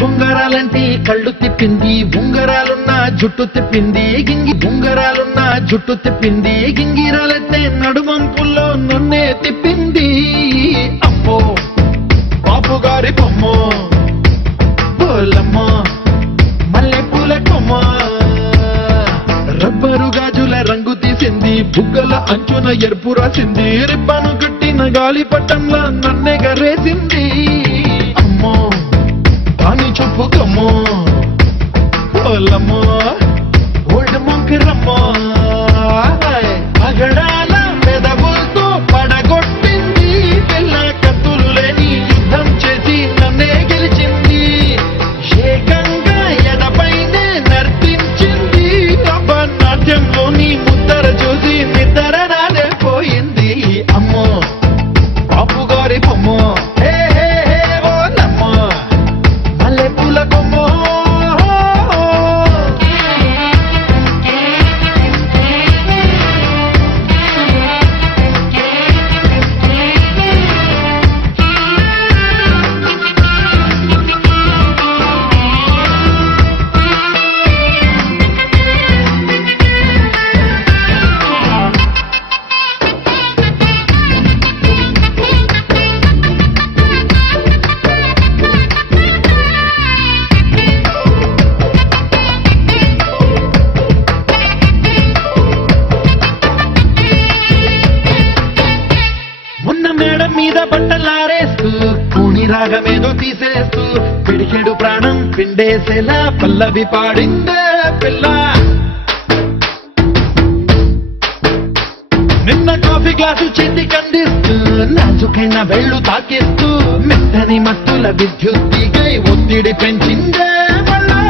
బొంగరాలంటే కళ్ళు తిప్పింది, బొంగరాలున్న జుట్టు తిప్పింది, గింగి బొంగరాలున్న జుట్టు తిప్పింది, గింగిరాలెత్తే నడుమంపుల్లో నన్నే తిప్పింది. అమ్మో బాపు గారి బొమ్మ బోలమ్మ మల్లె పూల కొమ్మ, రబ్బరు గాజుల రంగు తీసింది, బుగ్గల అంచున ఎరుపు రాసింది, రిబ్బను కట్టిన గాలి పట్టంలా నన్నే గరేసింది. అమ్మో దాని చెప్పుకమ్మో ఓలమ్మో ఓల్డ్ మొంకిరమ్మో, పగడాల పెదవులతో పడగొట్టింది, పిల్ల కత్తులు లేని యుద్ధం చేసి నన్నే గెలిచింది, ఏకంగా ఎడపైనే నర్తించింది, నాట్యంలోని ముద్దర చూసి నిద్ర నాదే పోయింది. అమ్మో బాపు గారి బొమ్మ ఓలమ్మో మల్లె పూల కొమ్మ. మీద బట్టలారేస్తూ కూని రాగమేదో తీసేస్తూ పిడికెడు ప్రాణం పిండేసేలా పల్లవి పాడిందే పిల్ల. నిన్న కాఫీ గ్లాసు చేతి కందిస్తూ నాజుకైన వేళ్ళు తాకిస్తూ మెత్తని మత్తుల విద్యుత్తిగై ఒత్తిడి పెంచిందే మళ్ళా.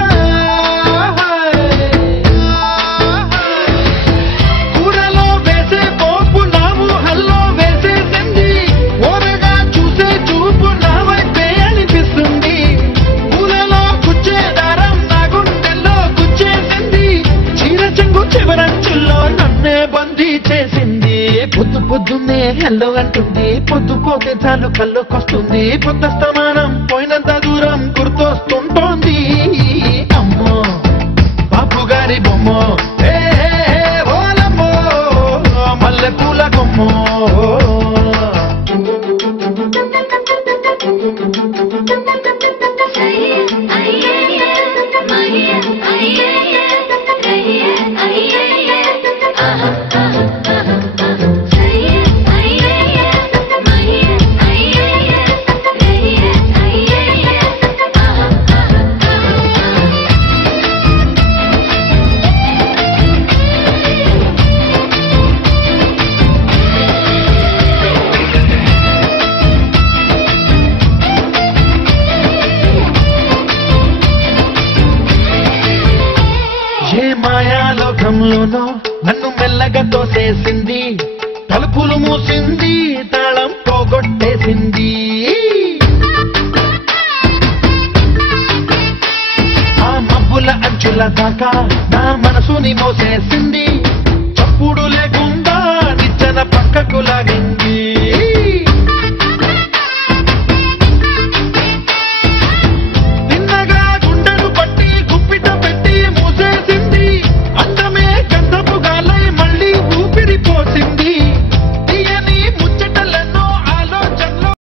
కూరలో వేసే పోపు నాము హల్లో వేసేసింది, ఓరగా చూసే చూపు నా వైపే అనిపిస్తుంది, పూలలో గుచ్చే దారం నా గుండెల్లో గుచ్చేసింది, చీర చెంగు చివరంచుల్లో నన్నే బందీ చేసింది. పొద్దు పొద్దున్నే హెల్లో అంటుంది, పొద్దు పోతే చాలు కళ్ళొకొస్తుంది, పొద్దు స్తమానం పోయినంత దూరం గుర్తొస్తుంటోంది. అమ్మో బాపు గారి బొమ్మ ఓలమ్మో మల్లె పూల కొమ్మ. ఏ మాయాలోకంలోనో నన్ను మెల్లగా తోసేసింది, తలుపులు మూసింది, తాళం పోగొట్టేసింది, ఆ మబ్బుల అంచుల దాకా నా మనసుని మోసేసింది, చప్పుడు లేకుండా నిచ్చెన పక్కకు లాగింది.